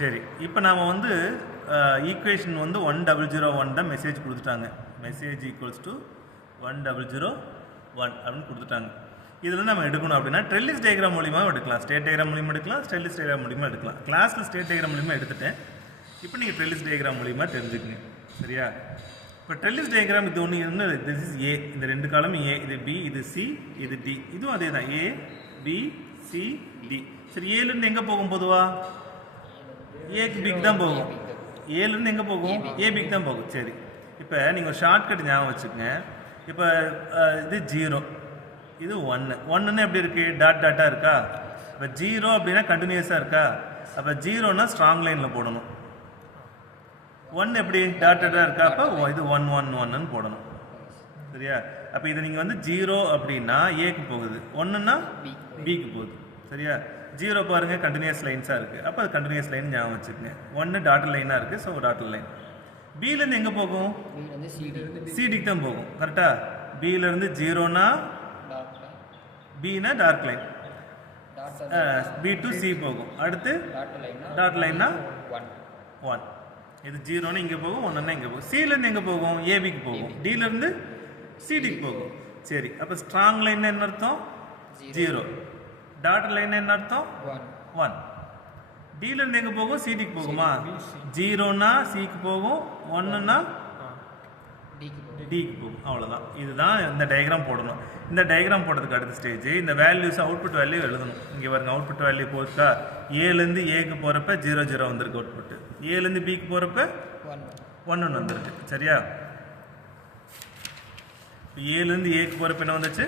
சரி, இப்போ நாம் வந்து ஈக்குவேஷன் வந்து 1001 தான் மெசேஜ் கொடுத்துட்டாங்க. மெசேஜ் ஈக்குவல்ஸ் டு 1001 அப்படின்னு கொடுத்துட்டாங்க. இதில் நம்ம எடுக்கணும் அப்படின்னா ட்ரெல்லிஸ் டயக்ராம் மூலியமாக எடுக்கலாம், ஸ்டேட் டயக்ராம் மூலியமாக எடுக்கலாம், ஸ்டெல்லிஸ் டயக்ராம் மூலியமாக எடுக்கலாம். கிளாஸில் ஸ்டேட் டயக்ராம் மூலியமாக எடுத்துட்டேன். இப்போ நீங்கள் ட்ரெல்லிஸ் டயக்ராம் மூலியமாக தெரிஞ்சுக்கங்க. சரியா? இப்போ ட்ரெல்லிஸ் டயக்ராம் இது ஒன்று என்ன, திஸ் இஸ் ஏ, இந்த ரெண்டு காலம் ஏ, இது பி, இது சி, இது டி, இதுவும் அதே தான், ஏ பி சி டி. சரி, ஏலேருந்து எங்கே போகும் பொதுவாக? ஏக்கு பிக்கு தான் போகும். ஏலேருந்து எங்கே போகும்? ஏ பிக்கு தான் போகும். சரி, இப்போ நீங்கள் ஒரு ஷார்ட்கட் ஞாபகம் வச்சுக்கோங்க. இப்போ இது 0, இது 1. 1ன்னு எப்படி இருக்குது? டாட் டாட்டாக இருக்கா? இப்போ 0 அப்படின்னா கண்டினியூஸாக இருக்கா? அப்போ 0னா ஸ்ட்ராங் லைனில் போடணும். 1 எப்படி? டாட் டாட்டாக இருக்கா? அப்போ இது 1 1 1ன்னு போடணும். சரியா? அப்போ இதை நீங்கள் வந்து 0 அப்படின்னா ஏக்கு போகுது, 1ன்னா பிக்கு போகுது. சரியா? 0 பாருங்கள் கண்டினியூஸ் லைன்ஸாக இருக்குது, அப்போ அது கண்டினியூஸ் லைன் ஞாபகம் வச்சுக்கோங்க. 1 டாட் லைனாக இருக்குது, ஸோ டாட் லைன். பிலேருந்து எங்கே போகும்? சிடிக்கு தான் போகும். கரெக்டாக? பிலேருந்து 0னா பினா dark line, B to C போகும். அடுத்து டாட் லைன்னா 1. இது 0ன்னு இங்கே போகும், 1ன்னா இங்கே போகும். சிலேருந்து எங்கே போகும்? ஏபிக்கு போகும். டிலேருந்து சிடிக்கு போகும். சரி, அப்போ ஸ்ட்ராங் லைன் என்ன அர்த்தம்? 0. டாட் லைன் என்ன அர்த்தம்? 1. டிலேருந்து எங்கே போகும்? சிடிக்கு போகுமா? 0னா சிக்கு போகும், 1ன்னா டிக்கு போகும். அவ்வளோதான். இதுதான் இந்த டயக்ராம் போடணும். இந்த டயக்ராம் போடுறதுக்கு அடுத்த ஸ்டேஜ் இந்த வேல்யூஸ் அவுட்புட் வேல்யூ எழுதணும். இங்கே பாருங்க, அவுட்புட் வேல்யூ போச்சா? ஏலேருந்து ஏக்கு போகிறப்ப 0 0 வந்திருக்கு அவுட்புட்டு, ஏலேருந்து பிக்கு போகிறப்ப 1 1 வந்திருக்கு. சரியா? ஏலேருந்து ஏக்கு போகிறப்ப என்ன வந்துச்சு?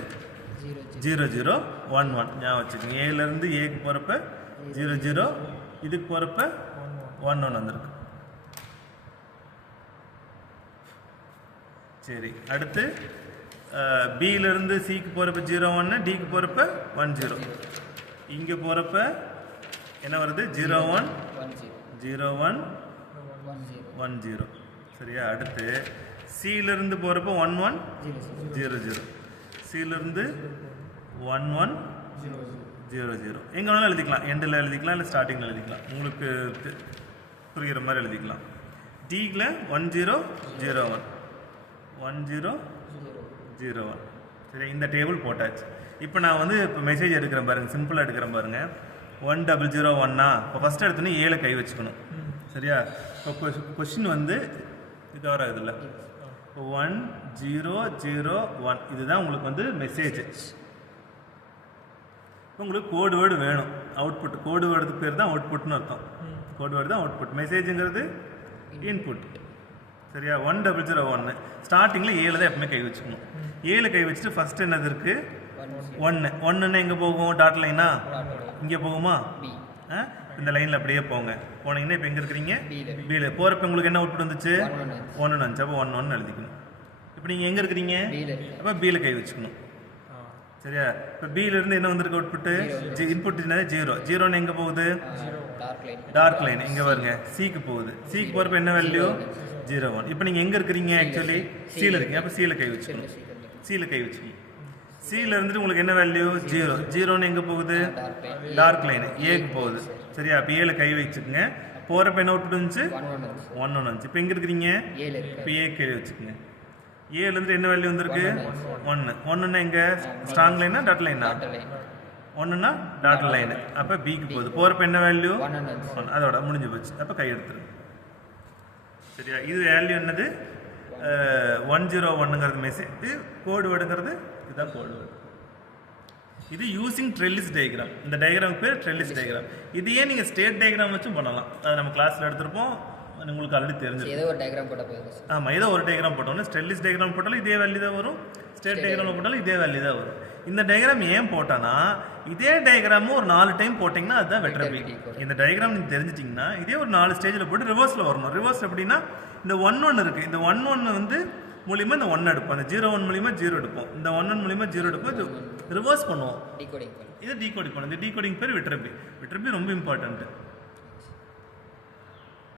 0 0 1 1 ஞாபகம் வச்சுக்கோங்க. ஏலேருந்து ஏக்கு போகிறப்ப 0 0, இதுக்கு போகிறப்ப 1 1 வந்திருக்கு. சரி, அடுத்து பியிலேருந்து சிக்கு போகிறப்ப 0 1, டிக்கு போகிறப்ப 1 0, இங்கே போகிறப்ப என்ன வருது? 0 1 0 1 1 0. சரியா? அடுத்து சியிலேருந்து போகிறப்ப 1 1 0 0, சியிலேருந்து 1 1 0 0. எங்கே வேணாலும் எழுதிக்கலாம், எண்டில் எழுதிக்கலாம், இல்லை ஸ்டார்டிங்கில் எழுதிக்கலாம், உங்களுக்கு புரிகிற மாதிரி எழுதிக்கலாம். டியில் 1 0 0 1 1 0 0 1. சரி, இந்த டேபிள் போட்டாச்சு. இப்போ நான் வந்து இப்போ மெசேஜ் எடுக்கிறேன் பாருங்கள், சிம்பிளாக எடுக்கிறேன் பாருங்கள். 1001னா இப்போ ஃபஸ்ட்டு எடுத்தோன்னே ஏழை கை வச்சுக்கணும். சரியா? இப்போ கொஸ்டின் வந்து கவர் ஆகுதுல்ல, இப்போ 1 0 0 1 இதுதான் உங்களுக்கு வந்து மெசேஜ். இப்போ உங்களுக்கு கோடு வேர்டு வேணும், அவுட்புட். கோடு வேர்டுக்கு பேர் தான் அவுட்புட்னு அர்த்தம். கோடு வேர்டு தான் அவுட்புட். மெசேஜுங்கிறது இன்புட். சரியா? 1001 ஸ்டார்டிங்கில் ஏழு தான் எப்பவுமே கை வச்சுக்கணும். ஏழு கை வச்சுட்டு ஃபஸ்ட்டு என்னது இருக்குது? 1. 1ன்னா எங்கே போகும்? டாட் லைனா இங்கே போகுமா? இந்த லைனில் அப்படியே போங்க. போனீங்கன்னா இப்போ எங்கே இருக்கிறீங்க? பியில். போகிறப்ப உங்களுக்கு என்ன அவுட்புட் வந்துச்சு? 1 வந்துச்சு. அப்போ 1 1 எழுதிக்கணும். இப்போ நீங்கள் எங்கே இருக்கிறீங்க? அப்போ பியில் கை வச்சுக்கணும். சரியா? இப்போ பியிலேருந்து என்ன வந்திருக்கு அவுட்புட்டு? இன்புட் என்னது? 0 0ன்னு எங்கே போகுது? டார்க் லைன் இங்கே வருங்க, சிக்கு போகுது. சிக்கு போகிறப்ப என்ன வேல்யூ? 0 1. இப்போ நீங்கள் எங்கே இருக்கிறீங்க? ஆக்சுவலி சியில் இருக்கீங்க. அப்போ சியில் கை வச்சுக்கணும். சியில் கை வச்சுக்கணும். சியில் இருந்துட்டு உங்களுக்கு என்ன வேல்யூ? 0 0ன்னு எங்கே போகுது? டார்க் லைன் ஏக்கு போகுது. சரியா? அப்போ ஏழு கை வச்சுக்கோங்க. போகிறப்ப என்ன அவுட்புட் வந்துச்சு? 1 1 வந்துச்சு. இப்போ எங்கே இருக்கிறீங்க? இப்போ ஏ கை வச்சுக்கோங்க. ஏலேருந்து என்ன வேல்யூ வந்திருக்கு? 1 1ன்னா எங்கே? ஸ்ட்ராங் லைனா டாட் லைனா? 1ன்னா டாட் லைனு. அப்போ பிக்கு போகுது. போகிறப்ப என்ன வேல்யூ? 1. அதோட முடிஞ்சு போச்சு. அப்போ கை எடுத்துருங்க. சரியா? இது வேல்யூ என்னது? 101ங்கிறது மெசேஜ். கோடு வேர்டுங்கிறது இதுதான் கோடு வேர்டு. இது யூசிங் ட்ரெல்லிஸ் டயக்ராம். இந்த டயக்ராம் பேர் ட்ரெல்லிஸ் டயக்ராம். இதையே நீங்கள் ஸ்டேட் டயக்ராம் வச்சும் பண்ணலாம். அதை நம்ம கிளாஸில் எடுத்துருப்போம், உங்களுக்கு ஆல்ரெடி தெரிஞ்சு. ஏதோ ஒரு டயக்ராம் போட்டால் போதும். ஆமாம், ஏதோ ஒரு டயக்ராம் போட்டோம்னா ஸ்டெல்லிஸ் டயக்ராம் போட்டாலும் இதே வேல்யூ தான் வரும், ஸ்டேட் டயக்ராம் போட்டாலும் இதே வேல்யூ தான் வரும். இந்த டயக்ராம் ஏன் போட்டானா, இதே டயக்ராமும் ஒரு 4 டைம் போட்டிங்கன்னா அதுதான் வெட்டரபி. இந்த டயக்ராம் நீங்கள் தெரிஞ்சிட்டிங்கன்னா இதே ஒரு 4 ஸ்டேஜில் போட்டு ரிவர்ஸில் வரணும். ரிவர்ஸ் எப்படின்னா, இந்த 1 1 இருக்குது, இந்த 1 1 வந்து மூலிமா இந்த 1 எடுப்போம், அந்த 0 1 மூலிமா 0 எடுப்போம், இந்த 1 1 மூலிமா 0 எடுப்போம். இது ரிவர்ஸ் பண்ணுவோம். இது டீகோடிங் பண்ணுவோம். இந்த டீகோடிங் பேர் வெட்டரபி. வெட்டரபி ரொம்ப இம்பார்ட்டன்ட்டு.